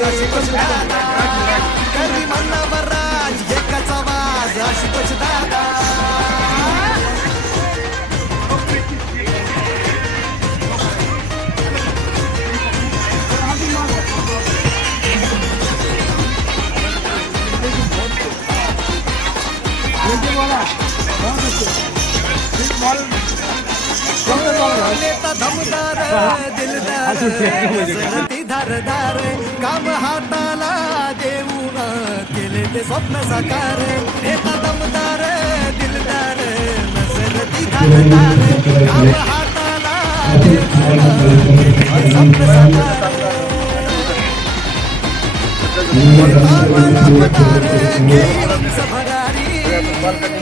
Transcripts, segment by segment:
आशुतोष दादा करी म्हणणार राज एकाचा वाज आशुतोष दादा. नेता दमदार दिलदार ती धारदार काम हाताला देऊन केले ते स्वप्न साकार नेता दमदार दिलदार नज़र ती धारदार काम हाताला देऊन केले ते स्वप्न साकार भरारी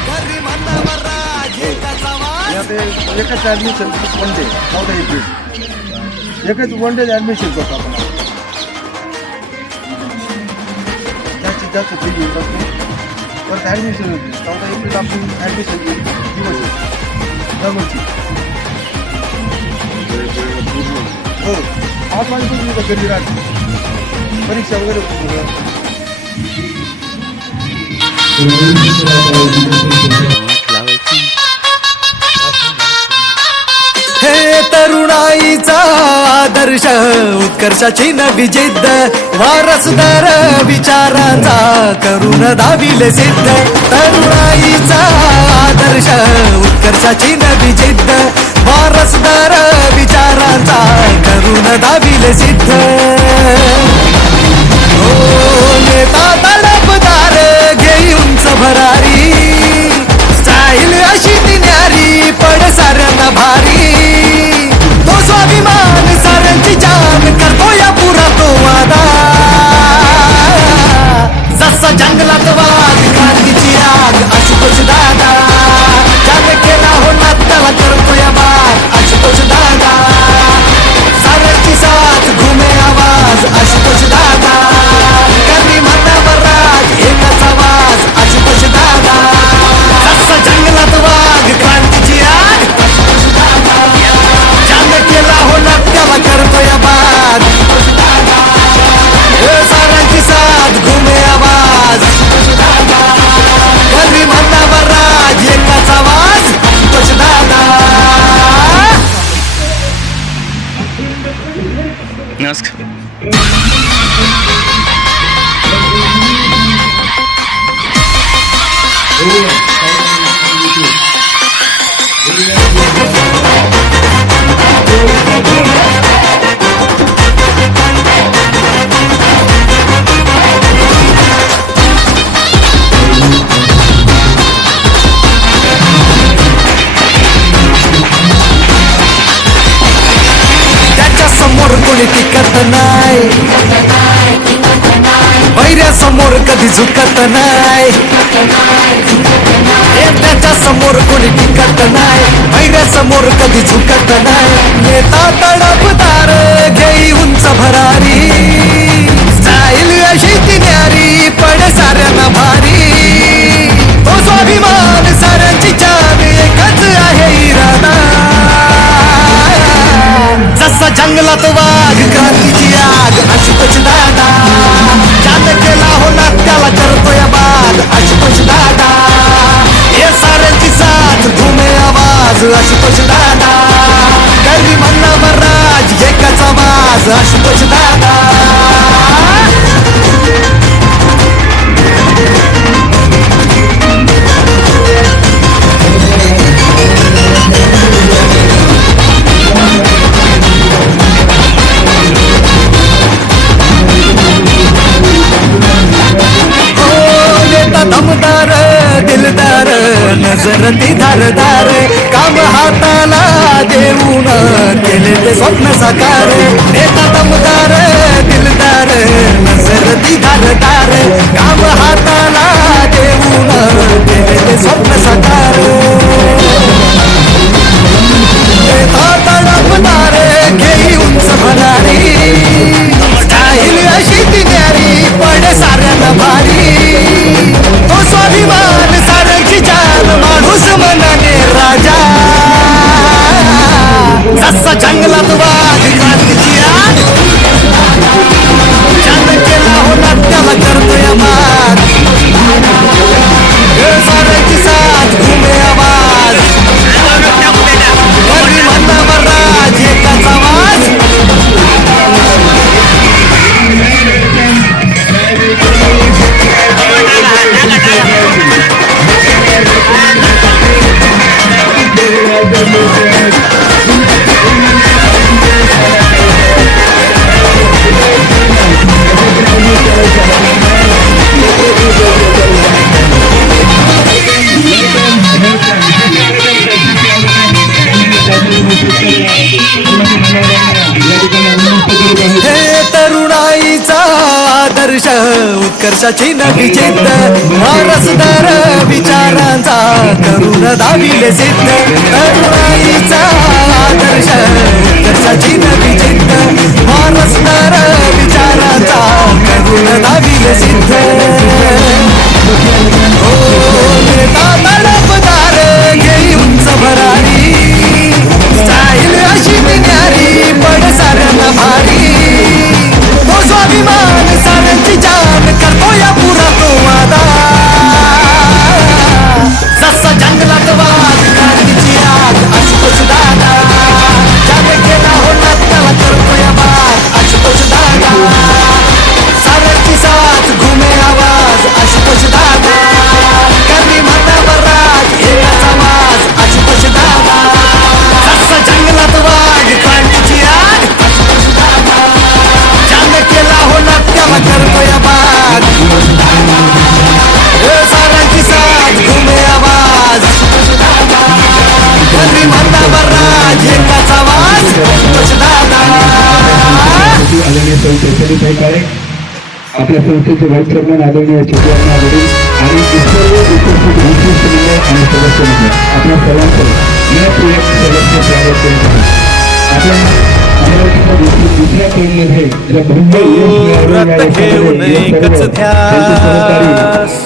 ते एकच ॲडमिशन वन डे चौदा एप्रिल एकच वन डे ॲडमिशन करतो आपण. जास्तीत जास्त फी घेऊन टाकतो परत ॲडमिशन होते. चौदा एप्रिल आपण ॲडमिशन दिवस दरवर्षी. हो. पाच वाजेपासून इथं गर्दी राहते? परीक्षा वगैरे तरुणाईचा आदर्श उत्कर्षाची नवी जिद्द वारसदार विचारांचा करून दाविले सिद्ध. तरुणाईचा आदर्श उत्कर्षाची नवी जिद्द वारसदार विचारांचा करून दाविले सिद्ध. समोर टिकत नाही. वैऱ्या समोर कधी झुकत नाही. त्याच्यासमोर कोणी टिकत नाही. वैऱ्या समोर कधी झुकत नाही. नेता तडपदार घेई उंच भरारी. जाईल अशी ती न्यारी पड साऱ्यांना भारी. तो स्वाभिमान साऱ्यांची चाल एकच आहे इरादा. जसा जंगलात स्वप्न हे उत्कर्षाची नवी चित्त वारसदार विचारांचा करून दाविले सिद्ध. तरुणाईचा आदर्श उत्कर्षाची नवी चित्त वारसदार विचारांचा करून दाविले सिद्ध. हो तडपदार घेई उंच भरारी स्टाईल अशी ती न्यारी पड साऱ्यांना भारी. आपल्या संस्थेचे व्हाईस चेअरमॅन आदरणीय चित्रअण्णा आणि सर्व उपस्थित विशिष्ट आणि सदस्य आपल्या सर्वांचं या घेऊन एकच ध्यास.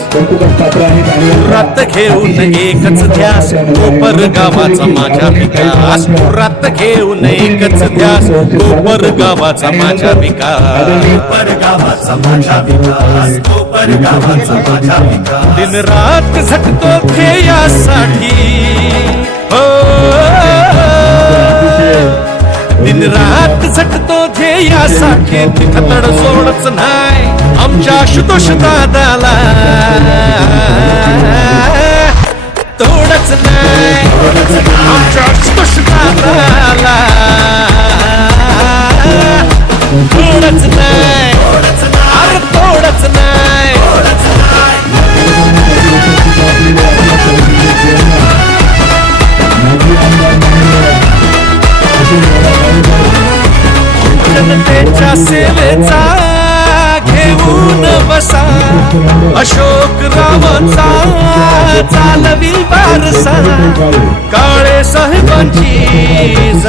रथ घेऊन एकच ध्यास. कोपर गावाचा माझा विकास रथ घेऊन एकच ध्येय कोपर गावाचा माझा विकास कोपर गावाचा माझा विकास कोपर गावाचा माझा विकास दिन रात झटतो ध्येयासाठी हो. दिन रात झटतो ध्येयासाठी तिथं सोडच नाही. आमच्या आशुतोष दादाला. तोडच नाही. आमच्या आशुतोष दादाला. तोडच नाही.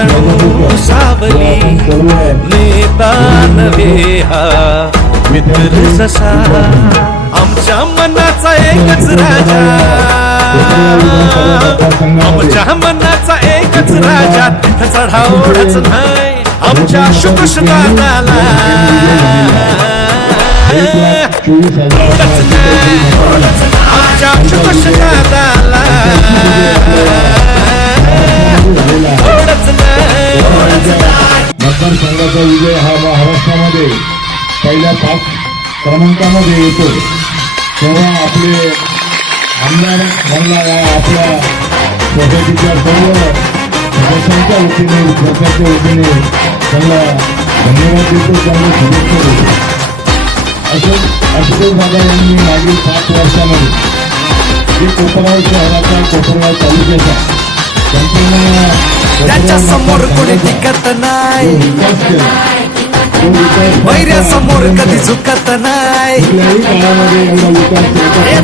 साहेबांची सावली नेता हा. मित्र जसा आमच्या मनाचा एकच राजा. आमच्या मनाचा एकच राजा तिथं चढावच नाही आमच्या शुकुश आमच्या शुकुश महाराष्ट्राचा विजय हा महाराष्ट्रामध्ये पहिल्या पाच क्रमांकामध्ये येतो. तेव्हा आपले आमदार मला या आपल्या सोसायटीच्या सर्व सदस्यांच्या वतीने सरकारच्या वतीने त्यांना धन्यवाद देतो त्यांना शुभेच्छा देतो. अशोक अशोक दादा यांनी मागील पाच वर्षामध्ये जे कोपरगाव शहराचा कोपरगाव तालुक्याचा संपूर्ण त्यांच्यासमोर कोणी टिकत नाही. वैर्या समोर कधी झुकत नाही.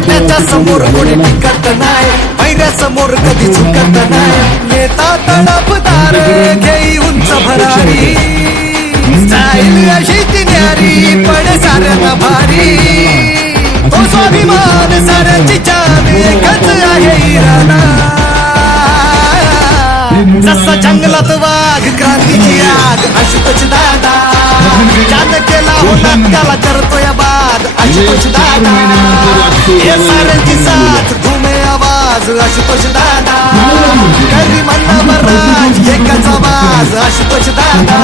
त्याच्यासमोर कोणी टिकत नाही. वैर्या समोर कधी झुकत नाही. नेता तडपदार घेई उंच भरारी. स्टाईल अशी ती न्यारी पण साऱ्यांना भारी. तो स्वाभिमान साऱ्यांची चाल एकच आहे इराणा. जसा जंगलात वाघ क्रांतीची आग आशुतोष दादा. ज्यानं केला होता त्याला करतोय बाद आशुतोष दादा. हे साऱ्यांची साथ धुमे आवाज आशुतोष दादा. कधी म्हणा राज एकाच आवाज आशुतोष दादा.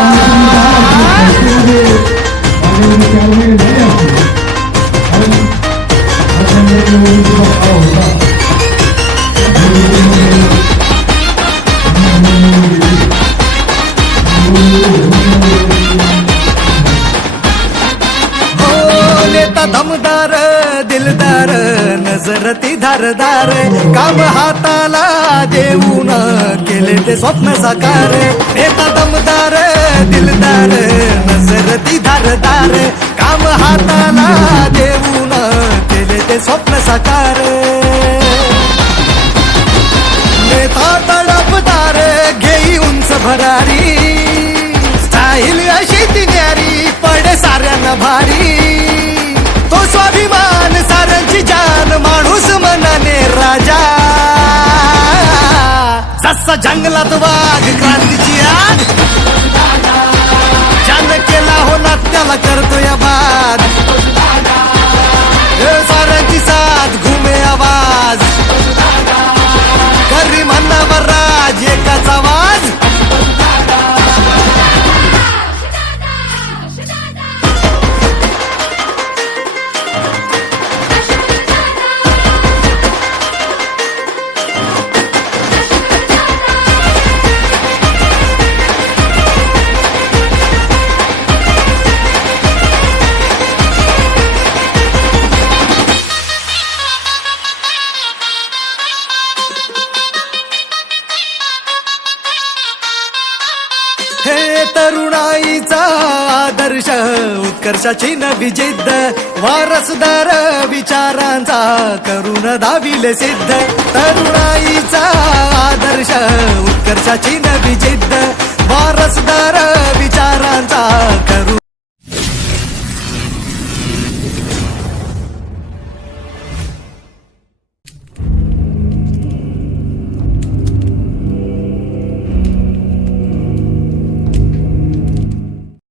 स्वप्न साकार नेता दमदार दिलदार नजर ती धारदार काम हाताला देऊन केले ते स्वप्न साकार जसा जंगलात वाघ क्रांतीची आग. ज्यानं केला होणार त्याला करतो या बाद. संघर्षाची नवी जिद्द वारसदार विचारांचा करून दाविले सिद्ध. तरुणाईचा आदर्श उत्कर्षाची नवी जिद्द वारसदार विचार